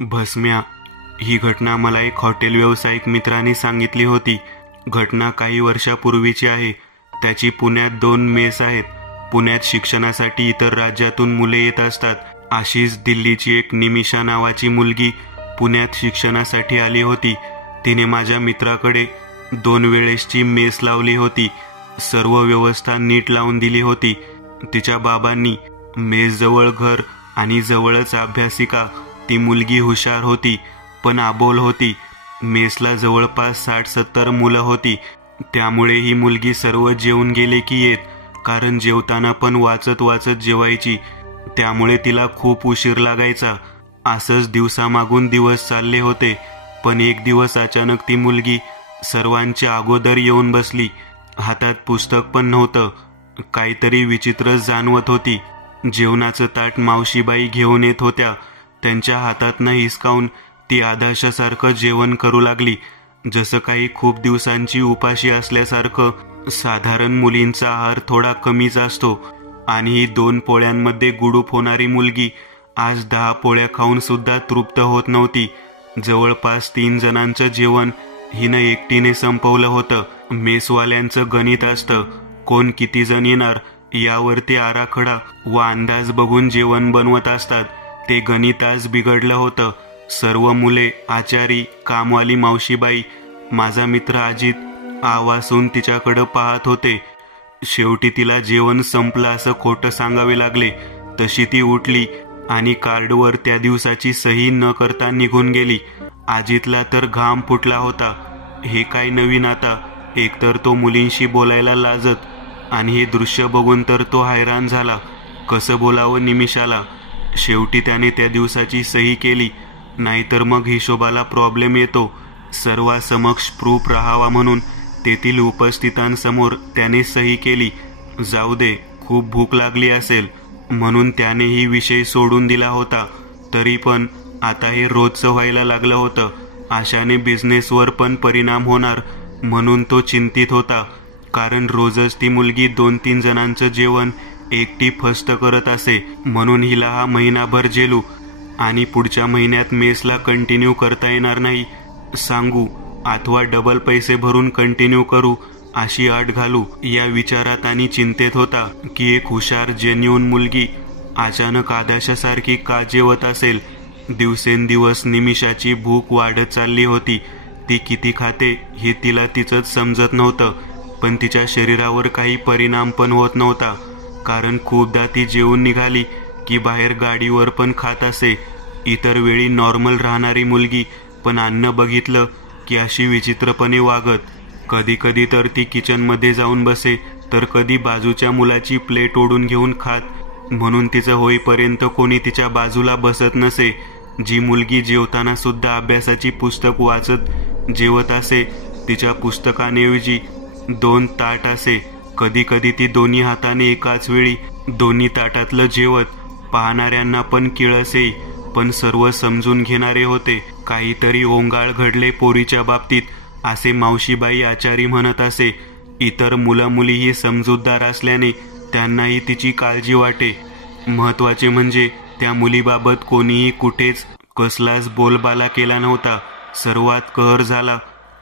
भस्म्या, ही घटना मला एक हॉटेल व्यावसायिक मित्राने सांगितली होती. घटना काही वर्षापूर्वीची आहे. त्याची पुण्यात 2 मेस आहेत. पुण्यात शिक्षणासाठी इतर राज्यातून मुले येत असतात. अशीच दिल्लीची एक निमिषा नावाची मुलगी पुण्यात शिक्षणासाठी आली होती. तिने माझ्या मित्राकडे 2 वेळेसची मेस लावली होती. सर्व व्यवस्था नीट लावून दिली होती. तिच्या बाबांनी मेसजवळ घर आणि जवळच अभ्यासिका. ती मुलगी हुशार होती पण अबोल होती. मेसला जवळपास 60-70 मुलं होती. त्यामुळे ही मुलगी सर्व जेवून गेले की येत, कारण जेवताना पण वाचत वाचत जेवायची. त्यामुळे तिला खूप उशीर लागायचा. असंच दिवसामागून दिवस चालले होते. पण एक दिवस अचानक ती मुलगी सर्वांच्या अगोदर येऊन बसली. हातात पुस्तक पण नव्हतं. काहीतरी विचित्रच जाणवत होती. जेवणाचं ताट मावशीबाई घेऊन येत होत्या. त्यांच्या हातातनं हिसकावून ती आदर्शासारखं जेवण करू लागली, जसं काही खूप दिवसांची उपाशी असल्यासारखं. साधारण मुलींचा आहार थोडा कमीच असतो आणि ही 2 पोळ्यांमध्ये गुडूप होणारी मुलगी आज 10 पोळ्या खाऊन सुद्धा तृप्त होत नव्हती. जवळपास 3 जणांचं जेवण हिनं एकटीने संपवलं होतं. मेसवाल्यांचं गणित असतं, कोण किती जण येणार यावरती आराखडा व अंदाज बघून जेवण बनवत असतात. ते गणित आज बिघडलं होतं. सर्व मुले, आचारी, कामवाली मावशीबाई, माझा मित्र अजित आवासून तिच्याकडं पाहत होते. शेवटी तिला जेवण संपलं असं खोटं सांगावे लागले. तशी ती उठली आणि कार्डवर त्या दिवसाची सही न करता निघून गेली. अजितला तर घाम फुटला होता. हे काय नवीन आता. एकतर तो मुलींशी बोलायला लाजत आणि हे दृश्य बघून तर तो हैराण झाला. कसं बोलावं निमिषाला. शेवटी त्याने त्या दिवसाची सही केली, नाहीतर मग हिशोबाला प्रॉब्लेम येतो. सर्वांसमक्ष प्रूफ राहावा म्हणून तेथील उपस्थितांसमोर त्याने सही केली. जाऊ दे, खूप भूक लागली असेल म्हणून त्यानेही विषय सोडून दिला होता. तरी पण आता हे रोजचं व्हायला लागलं होतं. अशाने बिझनेसवर पण परिणाम होणार म्हणून तो चिंतित होता. कारण रोजच ती मुलगी 2-3 जणांचं जेवण एकटी फस्त करत असे. म्हणून हिला हा महिनाभर झेलू आणि पुढच्या महिन्यात मेसला कंटिन्यू करता येणार नाही सांगू, अथवा डबल पैसे भरून कंटिन्यू करू अशी अट घालू या विचारात आणि चिंतेत होता की एक हुशार जेन्युइन मुलगी अचानक आदर्शासारखी का जेवत असेल. दिवसेंदिवस निमिषाची भूक वाढत चालली होती. ती किती खाते हे तिला तिचंच समजत नव्हतं. पण तिच्या शरीरावर काही परिणाम पण होत नव्हता, कारण खूपदा ती जेवून निघाली की बाहेर गाडीवर पण खात असे. इतर वेळी नॉर्मल राहणारी मुलगी पण अन्न बघितलं की अशी विचित्रपणे वागत. कधी कधी तर ती किचनमध्ये जाऊन बसे, तर कधी बाजूच्या मुलाची प्लेट ओढून घेऊन खात. म्हणून तिचं होईपर्यंत कोणी तिच्या बाजूला बसत नसे. जी मुलगी जेवताना सुद्धा अभ्यासाची पुस्तक वाचत जेवत असे, तिच्या पुस्तकांऐवजी 2 ताट असे. कधी कधी ती दोन्ही हाताने एकाच वेळी दोन्ही ताटातलं जेवत. पाहणाऱ्यांना पण किळस येई, पण सर्व समजून घेणारे होते. काहीतरी ओंगाळ घडले पोरीच्या बाबतीत असे मावशीबाई आचारी म्हणत असे. इतर मुलं मुलीही समजूतदार असल्याने त्यांनाही तिची काळजी वाटे. महत्वाचे म्हणजे त्या मुलीबाबत कोणीही कुठेच कसलाच बोलबाला केला नव्हता. सर्वात कहर झाला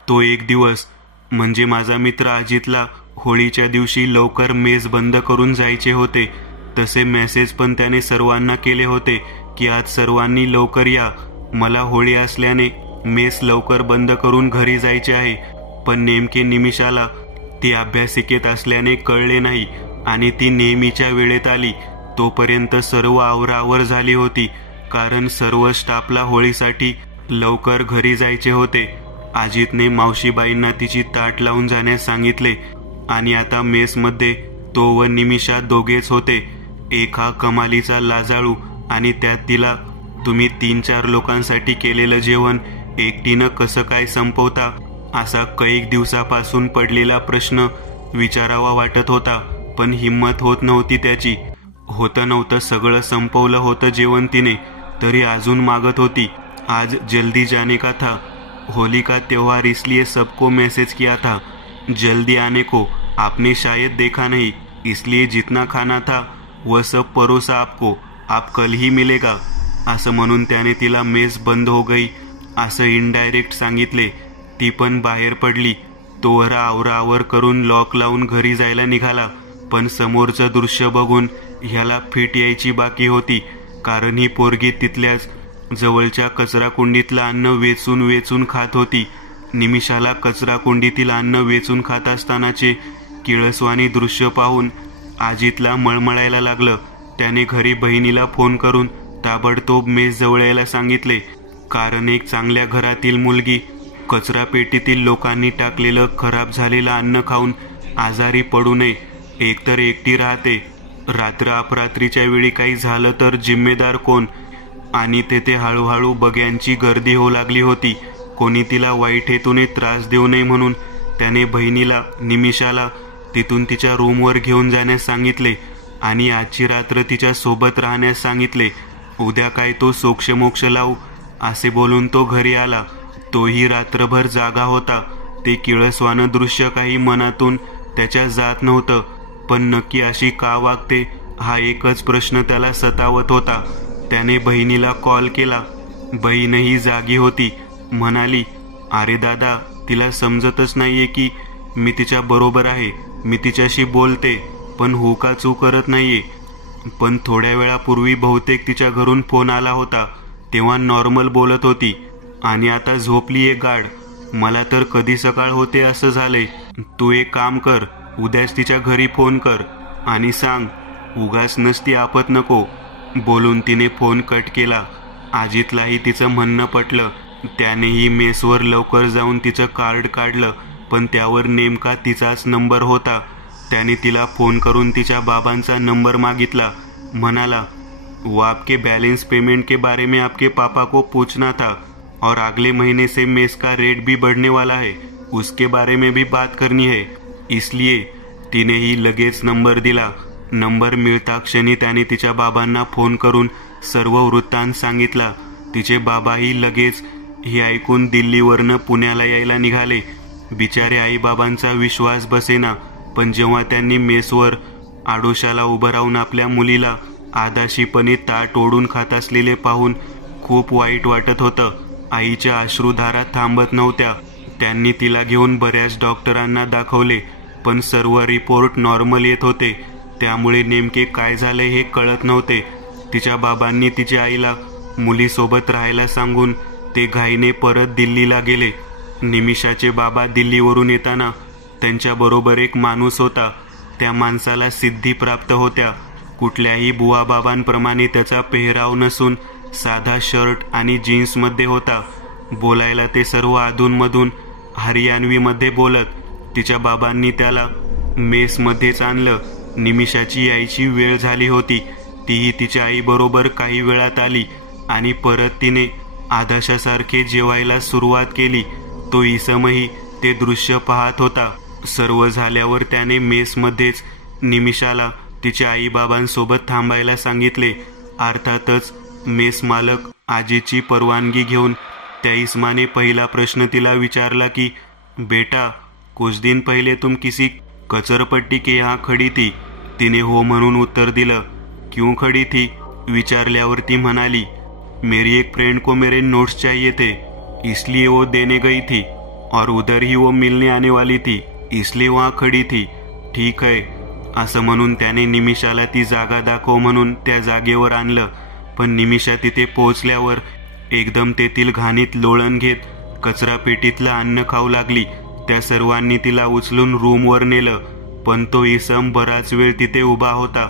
तो एक दिवस, म्हणजे माझा मित्र अजितला होळीच्या दिवशी लवकर मेस बंद करून जायचे होते. तसे मेसेज पण त्याने सर्वांना केले होते की आज सर्वांनी लवकर या, मला होळी असल्याने मेस लवकर बंद करून घरी जायचे आहे. पण नेमके निमिषाला ती अभ्यासिकेत असल्याने कळले नाही आणि ती नेहमीच्या वेळेत आली. तोपर्यंत सर्व आवरावर झाली होती, कारण सर्व स्टाफला होळीसाठी लवकर घरी जायचे होते. अजितने मावशीबाईंना तिची ताट लावून जाण्यास सांगितले आणि आता मेसमध्ये तो व निमिषा दोघेच होते. एक हा कमालीचा लाजाळू आणि त्यात तिला तुम्ही 3-4 लोकांसाठी केलेलं जेवण एकटीनं कसं काय संपवता असा कैक दिवसापासून पडलेला प्रश्न विचारावा वाटत होता. पण हिम्मत होत नव्हती त्याची. होतं नव्हतं सगळं संपवलं होतं जेवण तिने, तरी अजून मागत होती. आज जल्दी जाने का था, होली का त्योहार, इसलिए सबको मैसेज किया था जल्दी आने को. आपने शायद देखा नहीं, इसलिए जितना खाना था वह सब परोसा आपको. आप कल ही मिलेगा. असं म्हणून त्याने तिला मेस बंद हो गई असं इनडायरेक्ट सांगितले. ती पण बाहेर पडली. तोवर आवराआवर करून लॉक लावून घरी जायला निघाला. पण समोरचं दृश्य बघून ह्याला फिट यायची बाकी होती. कारण ही पोरगी तिथल्याच जवळच्या कचरा कुंडीतलं अन्न वेचून वेचून खात होती. निमिषाला कचरा कुंडीतील अन्न वेचून खात असतानाचे किळसवाणी दृश्य पाहून आजीतला मळमळायला लागलं. त्याने घरी बहिणीला फोन करून ताबडतोब मेस जवळ यायला सांगितले. कारण एक चांगल्या घरातील मुलगी कचरा पेटीतील लोकांनी टाकलेलं खराब झालेलं अन्न खाऊन आजारी पडू नये. एकतर एकटी राहते. रात्र अपरात्रीच्या वेळी काही झालं तर जिम्मेदार कोण? आणि तेथे हळूहळू बग्यांची गर्दी होऊ लागली होती. कोणी तिला वाईट हेतूने त्रास देऊ नये म्हणून त्याने बहिणीला निमिषाला तिथून तिच्या रूमवर घेऊन जाण्यास सांगितले आणि आजची रात्र तिच्या सोबत राहण्यास सांगितले. उद्या काय तो सोक्षमोक्ष लावू असे बोलून तो घरी आला. तोही रात्रभर जागा होता. ते किळसवानं दृश्य काही मनातून त्याच्या जात नव्हतं. पण नक्की अशी का वागते हा एकच प्रश्न त्याला सतावत होता. त्याने बहिणीला कॉल केला. बहीणही जागी होती. म्हणाली, अरे दादा, तिला समजतच नाहीये की मी तिच्या बरोबर आहे. मी तिच्याशी बोलते पण हुका चू करत नाहीये. पण थोड्या वेळापूर्वी बहुतेक तिच्या घरून फोन आला होता. तेव्हा नॉर्मल बोलत होती आणि आता झोपलीये गाढ. मला तर कधी सकाळ होते असं झाले. तू एक काम कर, उद्याच तिच्या घरी फोन कर आणि सांग उगाच नसती आपत नको. बोलून तिने फोन कट केला. अजितलाही तिचं म्हणणं पटलं. त्यानेही मेसवर लवकर जाऊन तिचं कार्ड काढलं. पण त्यावर नेमका तिचाच नंबर होता. त्याने तिला फोन करून तिच्या बाबांचा नंबर मागितला. म्हणाला, वो आपके बैलेंस पेमेंट के बारे में आपके पापा को पूछना था और अगले महीने से मेस का रेट भी बढ़ने वाला है, उसके बारे में भी बात करनी है. इसलिए तिनेही लगेच नंबर दिला. नंबर मिळता क्षणी त्याने तिच्या बाबांना फोन करून सर्व वृत्तांत सांगितला. तिचे बाबाही लगेच हे ऐकून दिल्लीवरनं पुण्याला यायला निघाले. बिचारे आईबाबांचा विश्वास बसेना. पण जेव्हा त्यांनी मेसवर आडोशाला उभं राहून आपल्या मुलीला आदाशीपणे ताट ओढून खात असलेले पाहून खूप वाईट वाटत होतं. आईच्या अश्रुधारा थांबत नव्हत्या. त्यांनी तिला घेऊन बऱ्याच डॉक्टरांना दाखवले पण सर्व रिपोर्ट नॉर्मल येत होते. त्यामुळे नेमके काय झाले हे कळत नव्हते. तिच्या बाबांनी तिच्या आईला मुलीसोबत राहायला सांगून ते घाईने परत दिल्लीला गेले. निमिषाचे बाबा दिल्लीवरून येताना त्यांच्याबरोबर एक माणूस होता. त्या माणसाला सिद्धी प्राप्त होत्या. कुठल्याही बुवाबाबांप्रमाणे त्याचा पेहराव नसून साधा शर्ट आणि जीन्समध्ये होता. बोलायला ते सर्व अधूनमधून हरियाणवीमध्ये बोलत. तिच्या बाबांनी त्याला मेसमध्येच आणलं. निमिषाची यायची वेळ झाली होती. तीही तिच्या आईबरोबर काही वेळात आली आणि परत तिने आदर्शासारखे जेवायला सुरुवात केली. तो इसमही ते दृश्य पाहत होता. सर्व झाल्यावर त्याने मेसमध्येच निमिषाला तिच्या आईबाबांसोबत थांबायला सांगितले. अर्थातच मेस मालक आजीची परवानगी घेऊन त्या इसमाने पहिला प्रश्न तिला विचारला की, बेटा, कुछ दिन पहले तुम किसी कचरपट्टी के यहाँ खड़ी थी. तिने हो म्हणून उत्तर दिलं. क्यों खड़ी थी विचारल्यावर ती म्हणाली, मेरी एक फ्रेंड को मेरे नोट्स चाहिए थे, इसलिए वो देने गई थी और उधर ही वो मिलने आने वाली थी, इसलिए वहाँ खड़ी थी. ठीक है असं म्हणून त्याने निमिषाला ती जागा दाखव म्हणून त्या जागेवर आणलं. पण निमिषा तिथे पोहोचल्यावर एकदम तेथील घाणीत लोळण घेत कचरा पेटीतलं अन्न खाऊ लागली. त्या सर्वांनी तिला उचलून रूमवर नेलं. पण तो इसम बराच वेळ तिथे उभा होता.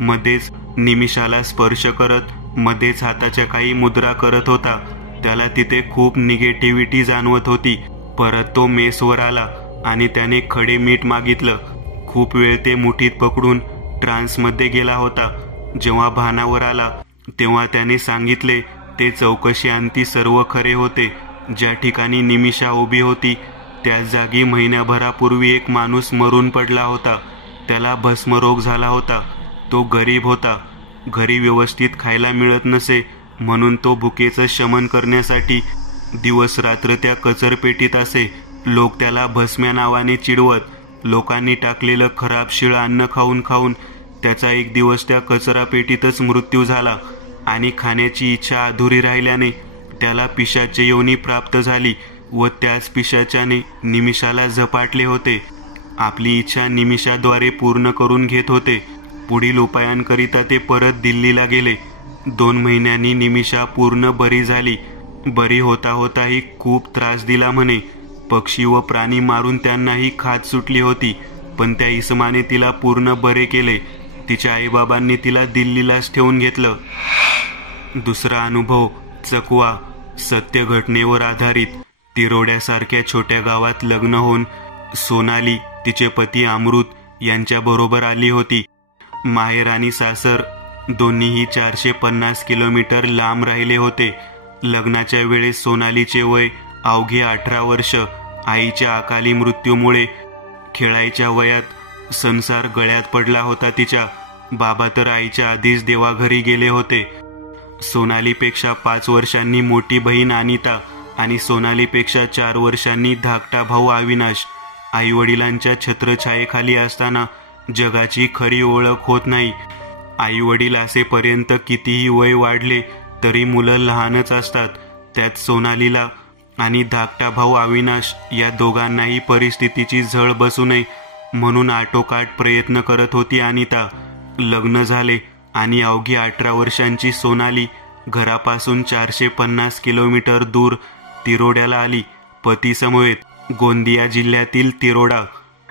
मध्येच निमिषाला स्पर्श करत, मध्येच हाताच्या काही मुद्रा करत होता. त्याला तिथे खूप निगेटिव्हिटी जाणवत होती. परत तो मेसवर आला आणि त्याने खडे मीठ मागितलं. खूप वेळ ते मुठीत पकडून ट्रान्समध्ये गेला होता. जेव्हा भानावर आला तेव्हा त्याने सांगितले ते चौकशी अंती सर्व खरे होते. ज्या ठिकाणी निमिषा उभी होती त्याच जागी महिन्याभरापूर्वी एक माणूस मरून पडला होता. त्याला भस्मरोग झाला होता. तो गरीब होता. घरी व्यवस्थित खायला मिळत नसे म्हणून तो भुकेचं शमन करण्यासाठी दिवस रात्र त्या कचरपेटीत असे. लोक त्याला भस्म्या नावाने चिडवत. लोकांनी टाकलेलं खराब शिळं अन्न खाऊन खाऊन त्याचा एक दिवस त्या कचरापेटीतच मृत्यू झाला. आणि खाण्याची इच्छा अधुरी राहिल्याने त्याला पिशाच्य योनी प्राप्त झाली व त्याच पिशाच्याने निमिषाला झपाटले होते. आपली इच्छा निमिषाद्वारे पूर्ण करून घेत होते. पुढील उपायांकरिता ते परत दिल्लीला गेले. 2 महिन्यांनी निमिषा पूर्ण बरी झाली. बरी होता होताही खूप त्रास दिला म्हणे. पक्षी व प्राणी मारून त्यांनाही खात सुटली होती, पण त्या इसमाने तिला पूर्ण बरे केले. तिच्या आईबाबांनी तिला दिल्लीलाच ठेवून घेतलं. दुसरा अनुभव चकवा. सत्य घटनेवर आधारित. तिरोड्यासारख्या छोट्या गावात लग्न होऊन सोनाली तिचे पती अमृत यांच्याबरोबर आली होती. माहेर आणि सासर दोन्हीही 450 किलोमीटर लांब राहिले होते. लग्नाच्या वेळेस सोनालीचे वय अवघे 18 वर्ष. आईच्या अकाली मृत्यूमुळे खेळायच्या वयात संसार गळ्यात पडला होता तिच्या. बाबा तर आईच्या आधीच देवाघरी गेले होते. सोनालीपेक्षा 5 वर्षांनी मोठी बहीण अनिता आणि सोनालीपेक्षा 4 वर्षांनी धाकटा भाऊ अविनाश. आई वडिलांच्या छत्रछायेखाली असताना जगाची खरी ओळख होत नाही. आई वडील असेपर्यंत कितीही वय वाढले तरी मुलं लहानच असतात. त्यात सोनालीला आणि धाकटा भाऊ अविनाश या दोघांनाही परिस्थितीची झळ बसू नये म्हणून आटोकाट प्रयत्न करत होती अनिता. लग्न झाले आणि अवघी 18 वर्षांची सोनाली घरापासून 450 किलोमीटर दूर तिरोड्याला आली. पतीसमवेत. गोंदिया जिल्ह्यातील तिरोडा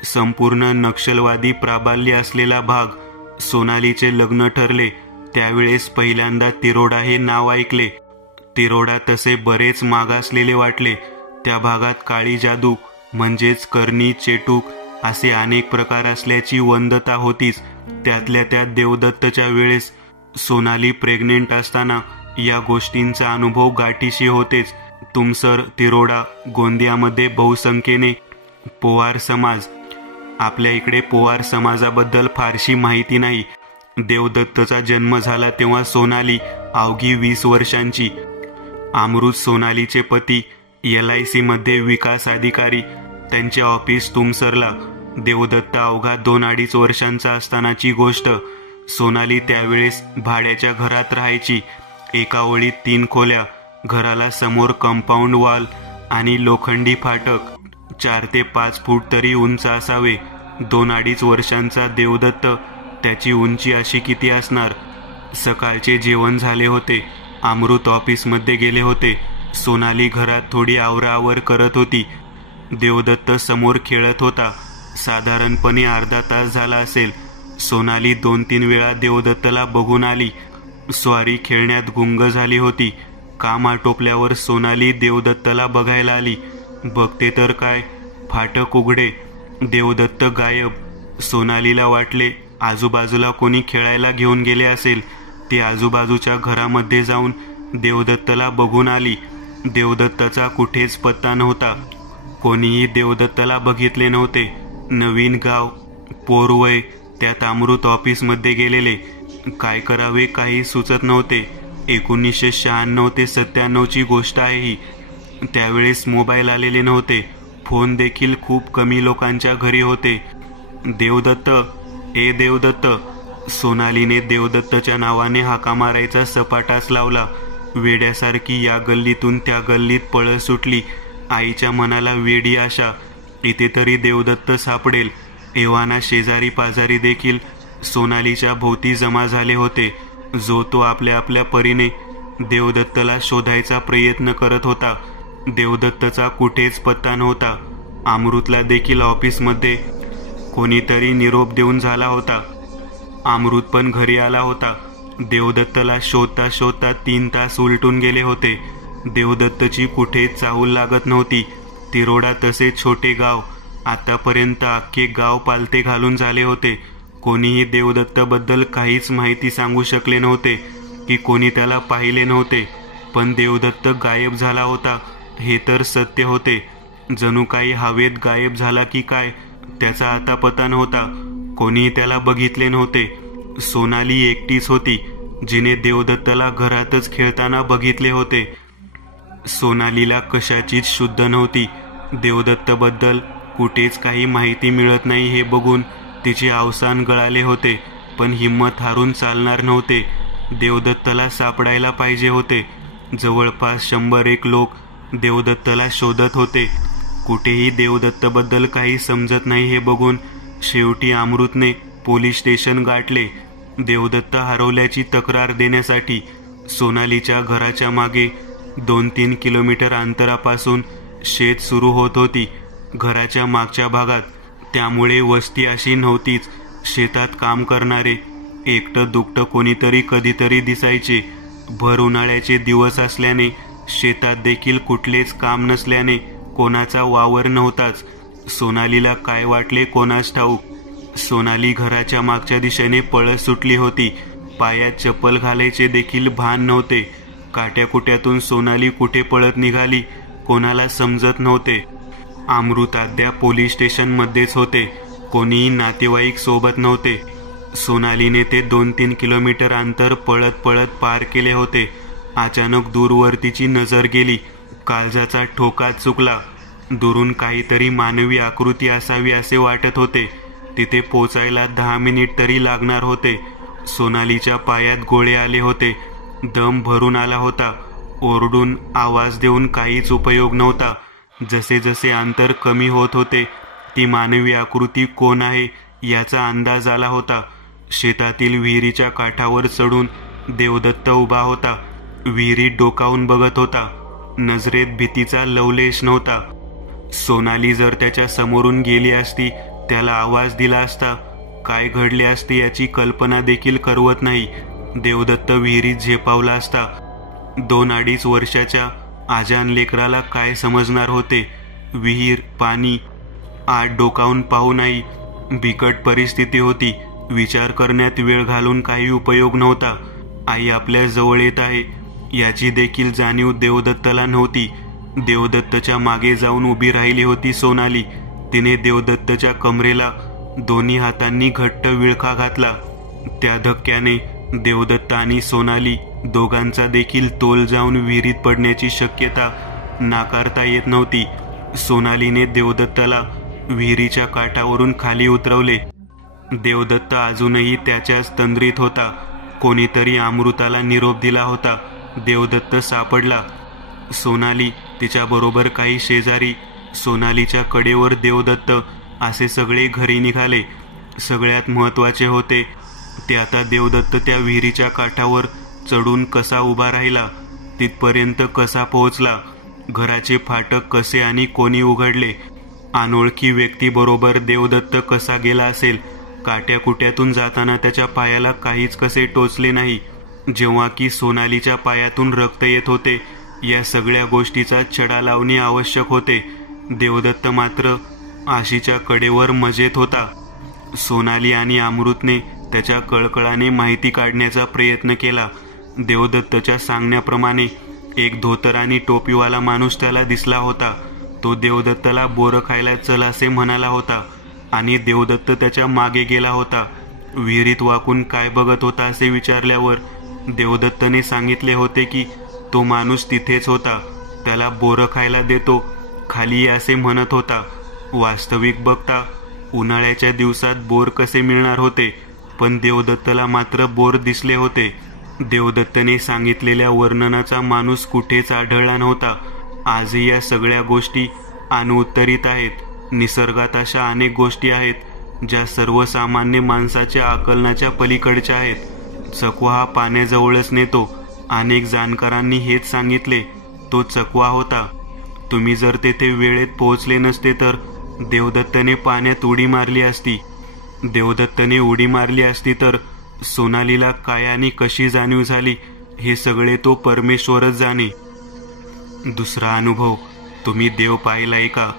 संपूर्ण नक्षलवादी प्राबल्य असलेला भाग. सोनालीचे लग्न ठरले त्यावेळेस पहिल्यांदा तिरोडा हे नाव ऐकले. तिरोडा तसे बरेच मागासलेले वाटले. त्या भागात काळी जादू म्हणजेच करणी, चेटूक असे अनेक प्रकार असल्याची वंदता होतीच. त्यातल्या त्यात देवदत्तच्या वेळेस सोनाली प्रेग्नेंट असताना या गोष्टींचा अनुभव गाठीशी होतेच. तुमसर, तिरोडा, गोंदियामध्ये बहुसंख्येने पोवार समाज. आपल्या इकडे पोवार समाजाबद्दल फारशी माहिती नाही. देवदत्तचा जन्म झाला तेव्हा सोनाली अवघी 20 वर्षांची. अमृत सोनालीचे पती LIC मध्ये विकास अधिकारी. त्यांचे ऑफिस तुमसरला. देवदत्त अवघा 2-2.5 वर्षांचा असतानाची गोष्ट. सोनाली त्यावेळेस भाड्याच्या घरात राहायची. एका ओळीत 3 खोल्या. घराला समोर कंपाऊंड वॉल आणि लोखंडी फाटक. 4 ते 5 फूट तरी उंच असावे. 2-2.5 वर्षांचा देवदत्त. त्याची उंची अशी किती असणार. सकाळचे जेवण झाले होते. अमृत ऑफिसमध्ये गेले होते. सोनाली घरात थोडी आवराआवर करत होती. देवदत्त समोर खेळत होता. साधारणपणे अर्धा तास झाला असेल. सोनाली 2-3 वेळा देवदत्तला बघून आली. स्वारी खेळण्यात गुंग झाली होती. काम आटोपल्यावर सोनाली देवदत्तला बघायला आली. बघते तर काय, फाटक उघडे. देवदत्त गायब. सोनालीला वाटले आजूबाजूला कोणी खेळायला घेऊन गेले असेल. ती आजूबाजूच्या घरामध्ये जाऊन देवदत्तला बघून आली. देवदत्ताचा कुठेच पत्ता नव्हता. कोणीही देवदत्तला बघितले नव्हते. नवीन गाव, पोरवय, त्यात अमृत ऑफिसमध्ये गेलेले. काय करावे काही सुचत नव्हते. 1996 ते 97ची गोष्ट आहे ही. त्यावेळेस मोबाईल आलेले नव्हते. फोन देखील खूप कमी लोकांच्या घरी होते. देवदत्त, ए देवदत्त. सोनालीने देवदत्तच्या नावाने हाका मारायचा सपाटाच लावला. वेड्यासारखी या गल्लीतून त्या गल्लीत पळत सुटली. आईच्या मनाला वेडी आशा, इथे तरी देवदत्त सापडेल. एव्हाना शेजारी पाजारी देखील सोनालीच्या भोवती जमा झाले होते. जो तो आपल्या आपल्या परीने देवदत्तला शोधायचा प्रयत्न करत होता. देवदत्तचा कुठेच पत्ता नव्हता. अमृतला देखील ऑफिसमध्ये कोणीतरी निरोप देऊन झाला होता. अमृत पण घरी आला होता. देवदत्तला शोधता शोधता 3 तास उलटून गेले होते. देवदत्तची कुठेच चाहूल लागत नव्हती. तिरोडा तसे छोटे गाव. आतापर्यंत अख्खे गाव पालते घालून झाले होते. कोणीही देवदत्तबद्दल काहीच माहिती सांगू शकले नव्हते की कोणी त्याला पाहिले नव्हते. पण देवदत्त गायब झाला होता हे तर सत्य होते. जणू काही हवेत गायब झाला की काय त्याचा आता पता नव्हता. कोणीही त्याला बघितले नव्हते. सोनाली एकटीच होती जिने देवदत्तला घरातच खेळताना बघितले होते. सोनालीला कशाचीच शुद्ध नव्हती. देवदत्तबद्दल कुठेच काही माहिती मिळत नाही हे बघून तिचे अवसान गळाले होते. पण हिम्मत हारून चालणार नव्हते. देवदत्तला सापडायला पाहिजे होते. जवळपास 101 लोक देवदत्तला शोधत होते. कुठेही देवदत्तबद्दल काही समजत नाही हे बघून शेवटी अमृतने पोलीस स्टेशन गाठले. देवदत्त हरवल्याची तक्रार देण्यासाठी. सोनालीच्या घराच्या मागे 2-3 किलोमीटर अंतरापासून शेत सुरू होत होती. घराच्या मागच्या भागात, त्यामुळे वस्ती अशी नव्हतीच. शेतात काम करणारे एकटं दुकटं कोणीतरी कधीतरी दिसायचे. भर उन्हाळ्याचे दिवस असल्याने शेतात देखील कुठलेच काम नसल्याने कोणाचा वावर नव्हताच. सोनालीला काय वाटले कोणास ठाऊक. सोनाली घराच्या मागच्या दिशेने पळत सुटली होती. पायात चप्पल घालायचे देखील भान नव्हते. काट्याकुट्यातून सोनाली कुठे पळत निघाली कोणाला समजत नव्हते. अमृत अद्याप पोलीस स्टेशनमध्येच होते. कोणीही नातेवाईक सोबत नव्हते. सोनालीने ते 2-3 किलोमीटर अंतर पळत पळत पार केले होते. अचानक दूरवर तिची नजर गेली. काळजाचा ठोका चुकला. दुरून काहीतरी मानवी आकृती असावी असे वाटत होते. तिथे पोचायला 10 मिनिट तरी लागणार होते. सोनालीच्या पायात गोळे आले होते. दम भरून आला होता. ओरडून आवाज देऊन काहीच उपयोग नव्हता. जसे जसे अंतर कमी होत होते ती मानवी आकृती कोण आहे याचा अंदाज आला होता. शेतातील विहिरीच्या काठावर चढून देवदत्त उभा होता. विहिरीत डोकावून बघत होता. नजरेत भीतीचा लवलेश नव्हता. सोनाली जर त्याच्या समोरून गेली असती, त्याला आवाज दिला असता, काय घडले असते याची कल्पना देखील करवत नाही. देवदत्त विहिरीत झेपावला असता. 2-2.5 वर्षाच्या आजान लेकराला काय समजणार होते. विहीर, पाणी, आत डोकावून पाहू नाही. बिकट परिस्थिती होती. विचार करण्यात वेळ घालून काही उपयोग नव्हता. आई आपल्या जवळ येत आहे याची देखील जाणीव देवदत्तला नव्हती. देवदत्तच्या मागे जाऊन उभी राहिली होती सोनाली. तिने देवदत्तच्या कमरेला दोन्ही हातांनी घट्ट विळखा घातला. त्या धक्क्याने देवदत्त आणि सोनाली दोघांचा देखील तोल जाऊन विहिरीत पडण्याची शक्यता नाकारता येत नव्हती. सोनालीने देवदत्तला विहिरीच्या काठावरून खाली उतरवले. देवदत्त अजूनही त्याच्याच तंद्रीत होता. कोणीतरी अमृताला निरोप दिला होता. देवदत्त सापडला. सोनाली, तिच्याबरोबर काही शेजारी, सोनालीच्या कडेवर देवदत्त असे सगळे घरी निघाले. सगळ्यात महत्त्वाचे होते ते आता देवदत्त त्या विहिरीच्या काठावर चढून कसा उभा राहिला, तिथपर्यंत कसा पोहोचला, घराचे फाटक कसे आणि कोणी उघडले, अनोळखी व्यक्तीबरोबर देवदत्त कसा गेला असेल, काट्याकुट्यातून जाताना त्याच्या पायाला काहीच कसे टोचले नाही, जेव्हा की सोनालीच्या पायातून रक्त येत होते. या सगळ्या गोष्टीचा छडा लावणे आवश्यक होते. देवदत्त मात्र आशीच्या कडेवर मजेत होता. सोनाली आणि अमृतने त्याच्या कळकळाने माहिती काढण्याचा प्रयत्न केला. देवदत्तच्या सांगण्याप्रमाणे एक धोतर आणि टोपीवाला माणूस त्याला दिसला होता. तो देवदत्तला बोरं खायला चल असे म्हणाला होता आणि देवदत्त त्याच्या मागे गेला होता. विहिरीत वाकून काय बघत होता असे विचारल्यावर देवदत्तने सांगितले होते की तो माणूस तिथेच होता. त्याला बोरं खायला देतो, खाली ये असे म्हणत होता. वास्तविक बघता उन्हाळ्याच्या दिवसात बोर कसे मिळणार होते, पण देवदत्तला मात्र बोर दिसले होते. देवदत्तने सांगितलेल्या वर्णनाचा माणूस कुठेच आढळला नव्हता. आजही या सगळ्या गोष्टी अनुत्तरित आहेत. निसर्गात अशा अनेक गोष्टी आहेत ज्या सर्वसामान्य माणसाच्या आकलनाच्या पलीकडच्या आहेत. चकवा हा पाण्याजवळच नेतो. अनेक जाणकारांनी हेच सांगितले. तो चकवा होता. तुम्ही जर तेथे वेळेत पोहोचले नसते तर देवदत्तने पाण्यात उडी मारली असती. देवदत्तने उडी मारली असती तर सोनालीला काय आणि कशी जाणीव झाली हे सगळे तो परमेश्वरच जाणे. दुसरा अनुभव. तुम्ही देव पाहिलाय का?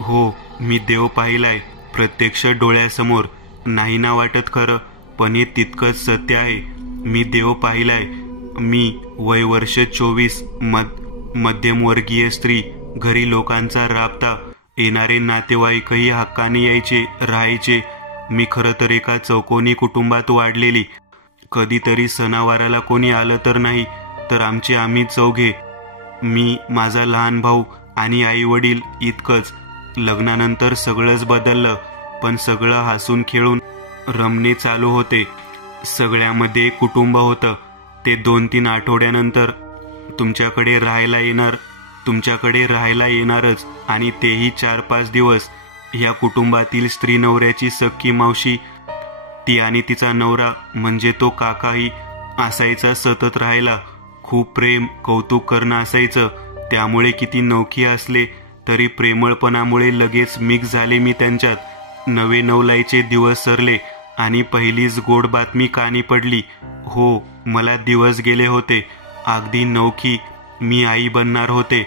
हो, मी देव पाहिलाय, प्रत्यक्ष डोळ्यासमोर. नाही ना वाटत खरं, पण हे तितकंच सत्य आहे. मी देव पाहिलाय. मी वय वर्ष 24, मध्यमवर्गीय स्त्री, घरी लोकांचा राबता, येणारे नातेवाईकही हक्काने यायचे, राहायचे. मी खरं तर एका चौकोनी कुटुंबात वाढलेली. कधीतरी सणावाराला कोणी आलं तर नाही, तर आमचे आम्ही चौघे, मी, माझा लहान भाऊ आणि आई वडील, इतकंच. लग्नानंतर सगळंच बदललं, पण सगळं हसून खेळून रमणे चालू होते. सगळ्यामध्ये कुटुंब होतं. ते 2-3 आठवड्यानंतर तुमच्याकडे राहायला येणारच, आणि तेही 4-5 दिवस. ह्या कुटुंबातील स्त्री नवऱ्याची सख्खी मावशी, ती आणि तिचा नवरा म्हणजे तो काकाही असायचा सतत राहायला. खूप प्रेम कौतुक करणं असायचं. त्यामुळे किती नवखी असले तरी प्रेमळपणामुळे लगेच मिक्स झाले मी त्यांच्यात. नवे नवलाईचे दिवस सरले आणि पहिलीच गोड बातमी कानी पडली. हो, मला दिवस गेले होते. अगदी नवखी मी आई बनणार होते.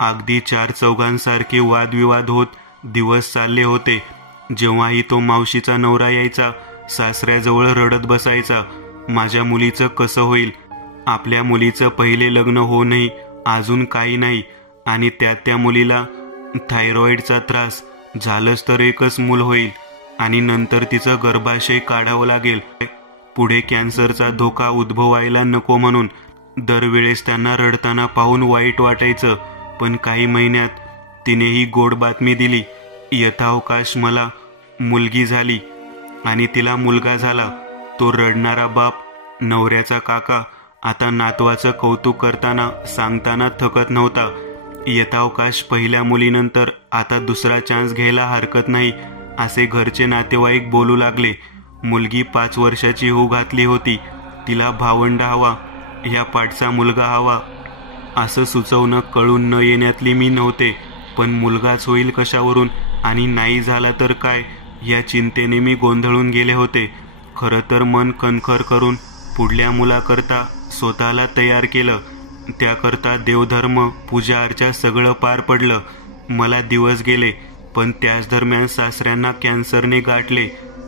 अगदी 4 चौघांसारखे वादविवाद होत दिवस चालले होते. जेव्हाही तो मावशीचा नवरा यायचा, सासऱ्याजवळ रडत बसायचा, माझ्या मुलीचं कसं होईल? आपल्या मुलीचं पहिले लग्न होऊनही अजून काही नाही, आणि त्यात त्या मुलीला थायरॉइडचा त्रास. झालंच तर एकच मूल होईल, आणि नंतर तिचं गर्भाशय काढावं लागेल. पुढे कॅन्सरचा धोका उद्भवायला नको म्हणून. दरवेळेस त्यांना रडताना पाहून वाईट वाटायचं. पण काही महिन्यात तिनेही गोड बातमी दिली. यथावकाश मला मुलगी झाली आणि तिला मुलगा झाला. तो रडणारा बाप, नवऱ्याचा काका, आता नातवाचं कौतुक करताना सांगताना थकत नव्हता. यथावकाश पहिल्या मुलीनंतर आता दुसरा चान्स घ्यायला हरकत नाही, असे घरचे नातेवाईक बोलू लागले. मुलगी 5 वर्षाची होऊ घातली होती. तिला भावंड हवा, ह्या पाठचा मुलगा हवा असं सुचवणं कळून न येण्यातली मी नव्हते. पण मुलगाच होईल कशावरून, आणि नाही झाला तर काय, या चिंतेने मी गोंधळून गेले होते. खरं तर मन कणखर करून पुढल्या मुलाकरता स्वतःला तयार केलं. त्याकरता देवधर्म, पूजा अर्चा सगळं पार पडलं. मला दिवस गेले, पण त्याच दरम्यान सासऱ्यांना कॅन्सरने गाठले.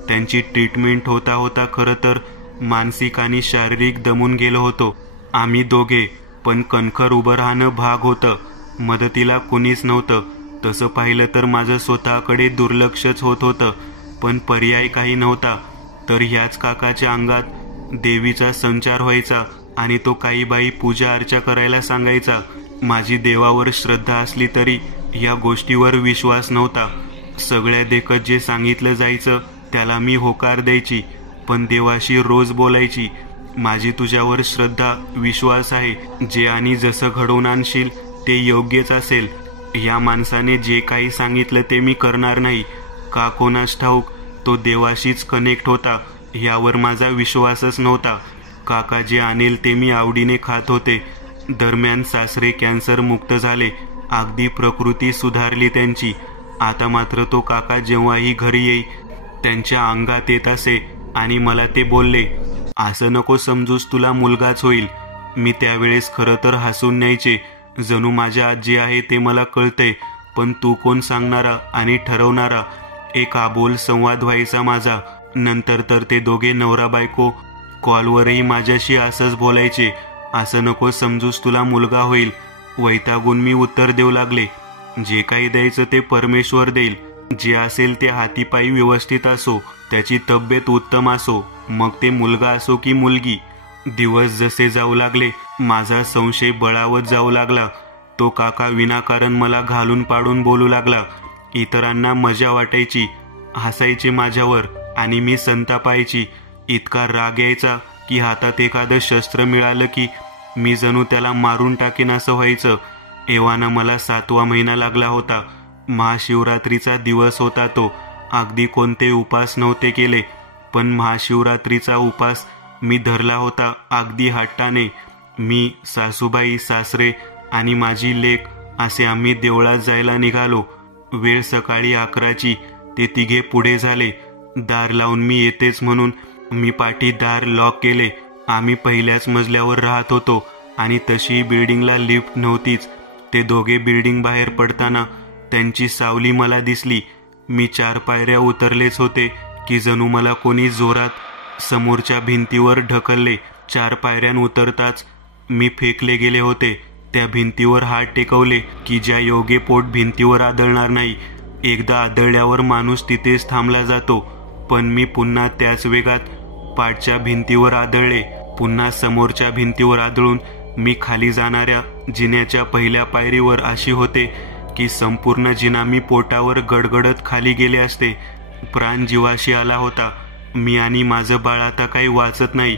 त्यांची ट्रीटमेंट होता होता खरं तर मानसिक आणि शारीरिक दमून गेलो होतो आम्ही दोघे. पण कणखर उभं राहणं भाग होतं. मदतीला कोणीच नव्हतं. तसं पाहिलं तर माझं स्वतःकडे दुर्लक्षच होत होतं. पण पर्याय काही नव्हता. तर ह्याच काकाच्या अंगात देवीचा संचार व्हायचा, आणि तो काही बाई पूजा अर्चा करायला सांगायचा. माझी देवावर श्रद्धा असली तरी या गोष्टीवर विश्वास नव्हता. सगळ्या देखत जे सांगितलं जायचं त्याला मी होकार द्यायची, पण देवाशी रोज बोलायची, माझी तुझ्यावर श्रद्धा विश्वास आहे. जे आणि जसं घडवून आणशील ते योग्यच असेल. या माणसाने जे काही सांगितलं ते मी करणार नाही. का कोणास ठाऊक, तो देवाशीच कनेक्ट होता. यावर माझा विश्वासच नव्हता. काका जे आणेल ते मी आवडीने खात होते. दरम्यान सासरे कॅन्सर मुक्त झाले. अगदी प्रकृती सुधारली त्यांची. आता मात्र तो काका जेव्हाही घरी येई त्यांच्या अंगात येत असे, आणि मला ते बोलले, असं नको समजूस, तुला मुलगाच होईल. मी त्यावेळेस खरं तर हसून न्यायचे. जणू माझ्या आत जे आहे ते मला कळते, पण तू कोण सांगणारा आणि ठरवणारा. एक आबोल संवाद व्हायचा माझा. नंतर तर ते दोघे नवरा बायको कॉलवरही माझ्याशी असंच बोलायचे, असं नको समजूस, तुला मुलगा होईल. वैतागून मी उत्तर देऊ लागले, जे काही द्यायचं ते परमेश्वर देईल. जे असेल ते हातीपायी व्यवस्थित असो, त्याची तब्येत उत्तम असो, मग ते मुलगा असो की मुलगी. दिवस जसे जाऊ लागले माझा संशय बळावत जाऊ लागला. तो काका विनाकारण मला घालून पाडून बोलू लागला. इतरांना मजा वाटायची, हसायचे माझ्यावर, आणि मी संतापायची. इतका राग यायचा की हातात एखादं शस्त्र मिळालं की मी जणू त्याला मारून टाकेन असं व्हायचं. एव्हाना मला 7वा महिना लागला होता. महाशिवरात्रीचा दिवस होता तो. अगदी कोणते उपास नव्हते केले, पण महाशिवरात्रीचा उपास मी धरला होता अगदी हट्टाने. मी, सासूबाई, सासरे आणि माझी लेक असे आम्ही देवळात जायला निघालो. वेळ सकाळी 11ची. ते तिघे पुढे झाले. दार लावून मी येतेच म्हणून मी पाठी दार लॉक केले. आम्ही पहिल्याच मजल्यावर राहत होतो, आणि तशी बिल्डिंगला लिफ्ट नव्हतीच. ते दोघे बिल्डिंग बाहेर पडताना त्यांची सावली मला दिसली. मी 4 पायऱ्या उतरलेच होते की जणू मला कोणी जोरात समोरच्या भिंतीवर ढकलले. 4 पायऱ्यां उतरताच मी फेकले गेले होते. त्या भिंतीवर हात टेकवले की ज्या योगे पोट भिंतीवर आदळणार नाही. एकदा आदळल्यावर माणूस तिथेच थांबला जातो, पण मी पुन्हा त्याच वेगात पाठच्या भिंतीवर आदळले. पुन्हा समोरच्या भिंतीवर आदळून मी खाली जाणाऱ्या जिन्याच्या पहिल्या पायरीवर अशी होते की संपूर्ण जिना मी पोटावर गडगडत खाली गेले असते. प्राण जीवाशी आला होता. मी आणि माझं बाळ आता काही वाचत नाही.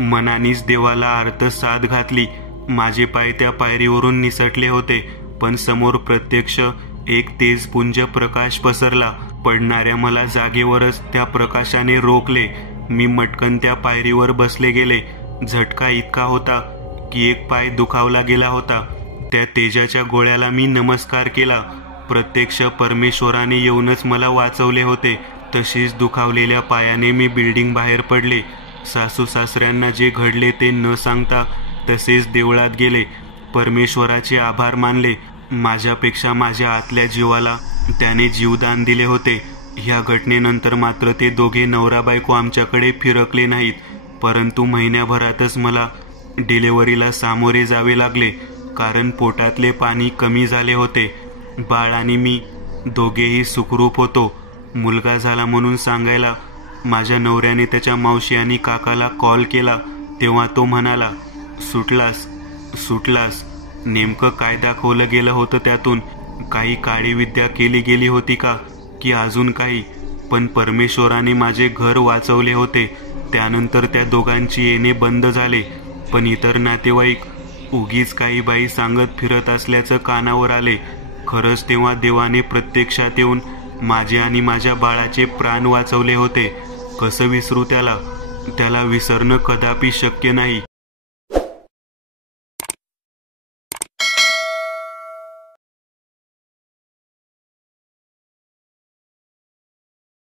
मनानेच देवाला अर्थ साथ घातली. माझे पाय त्या पायरीवरून निसटले होते, पण समोर प्रत्यक्ष एक तेजपुंज प्रकाश पसरला. पडणाऱ्या मला जागेवरच त्या प्रकाशाने रोखले. मी मटकन त्या पायरीवर बसले गेले. झटका इतका होता की एक पाय दुखावला गेला होता. त्या तेजाच्या गोळ्याला मी नमस्कार केला. प्रत्यक्ष परमेश्वराने येऊनच मला वाचवले होते. तशीच दुखावलेल्या पायाने मी बिल्डिंग बाहेर पडले. सासू सासऱ्यांना जे घडले ते न सांगता तसेच देवळात गेले. परमेश्वराचे आभार मानले. माझ्यापेक्षा माझ्या आतल्या जीवाला त्याने जीवदान दिले होते. ह्या घटनेनंतर मात्र ते दोघे नवरा बायको आमच्याकडे फिरकले नाहीत. परंतु महिन्याभरातच मला डिलिव्हरीला सामोरे जावे लागले, कारण पोटातले पाणी कमी झाले होते. बाळ आणि मी दोघेही सुखरूप होतो. मुलगा झाला म्हणून सांगायला माझ्या नवऱ्याने त्याच्या मावशी आणि काकाला कॉल केला. तेव्हा तो म्हणाला, सुटलास सुटलास. नेमकं काय दाखवलं गेलं होतं त्यातून? काही काळी विद्या केली गेली होती का, की अजून काही? पण परमेश्वराने माझे घर वाचवले होते. त्यानंतर त्या दोघांची येणे बंद झाले. पण इतर नातेवाईक उगीच काही बाई सांगत फिरत असल्याचं कानावर आले. खरंच तेव्हा देवाने प्रत्यक्षात येऊन माझे आणि माझ्या बाळाचे प्राण वाचवले होते. कसं विसरू त्याला? त्याला विसरणं कदापि शक्य नाही.